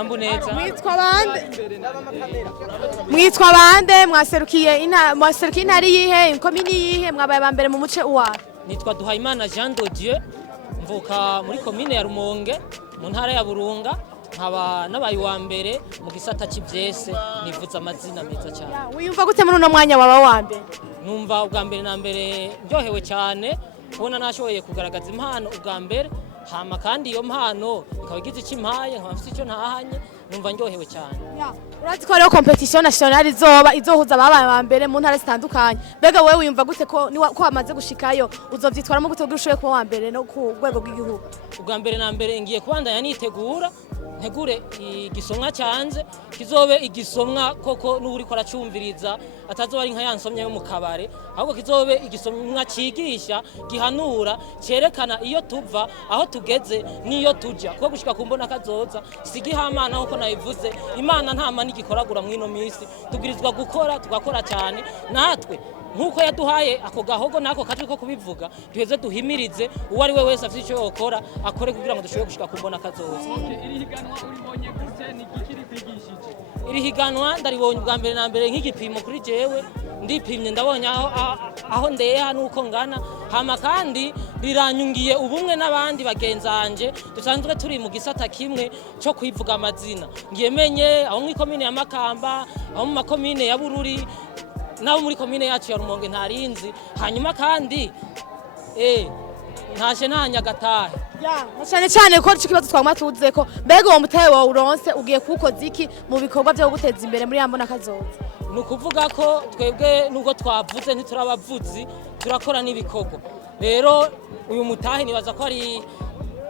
Jambo neza. Mwitwa bande mwaserukiye ntara yihe komini yihe mwabaye bambere mu muce uwa? Nitwa Duhayimana Jean de Dieu mvuka muri komine ya Rumonge mu ntara ya Burunga nkaba nabaye wa mbere mu gisata cy'ivyese nivuza amazina meza cyane. Wiyumva gute muri uno mwanya waba wa mbere? Numva ubwa mbere na mbere ndyohewe cyane kubona nashoboye kugaragaza impano ubwa mbere hama kandi iyo mpano ikaba igize ikimpaye nkaba mfite icyo ntahanye numva ndyohewe cyane. Urazi ko rero competition national izohuza ababaye ba mbere mu ntara zitandukanye. Bega wewe wiyumva gute ko wamaze gushikayo uzovyitwaramo gute ugushoye kuba wa mbere no ku rwego rw'igihugu? Ubwa mbere na mbere ngiye kubandanya nitegura ntegure igisomwa cyanze kizobe igisomwa koko n'uri ko aracumviriza atazoba ari nka yansomye yo mu kabare ahubwo kizobe igisomwa cigisha gihanura cerekana iyo tuva aho tugeze niyo tujya kuko gushika kumbona kazoza sigihamana nkuko nayivuze Imana nta mani gikoragura mwino misi tubwirizwa gukora tugakora cyane natwe nkuko yaduhaye ako gahogo nako katwe ko kubivuga duheze duhimirize uwo ari we wese afite icyo yokora akore kugira ngo dushobore gushika kumbona kazoza. Iri higanwa uribonye gute ni gikiri kwigishije? Iri higanwa ndaribonye ubwa mbere na mbere nk'igipimo kuri jewe ndipimye ndabonye aho ndeha nuko ngana hama kandi riranyungiye ubumwe n'abandi bagenzanje dusanzwe turi mu gisata kimwe cyo kwivuga amazina ngiyemenye aho mu komine ya Makamba aho mu makomine ya Bururi nabo muri komine yacu ya Rumonge ntarinzi hanyuma kandi ntashe ntanyagatahe cyane ko ikibazo twamatuze ko mbega uwo mutahe wa uronse ugiye kukoza iki mu bikorwa byo guteza imbere muri yambona kazoza? Nukuvuga ko twebwe nubwo twavuze ntiturabavuzi turakora n'ibikorwa rero uyu mutahe nibaza ko ari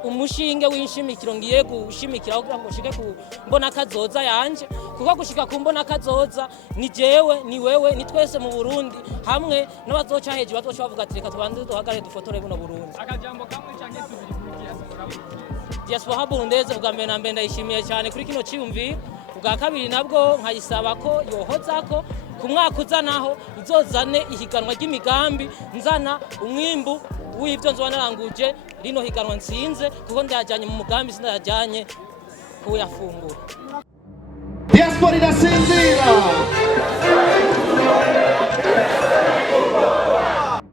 umushinge w'inshimikiro ngiye gushimikira kugira ngo shike ku mbona kazoza yanje kuko gushika ku mbona kazoza ni jewe ni wewe ni twese mu Burundi hamwe n'abazoca heje bazoca bavuga ati reka tubanze duhagare dufotore buno Burundi. Akajambo kamwe canke tubiri kuri diaspora burundeze ubwa mbere na mbere ndayishimiye cyane kuri kino ciyumvi ubwa kabiri nabwo nkayisaba ko yohozako ku mwaka uzanaho izozane ihiganwa ry'imigambi nzana umwimbu w'ibyo nzoba naranguje rino higanwa nsinze kuko ndajanye mu mugambi sindajanye kuyafungura. Diaspora irasinzira.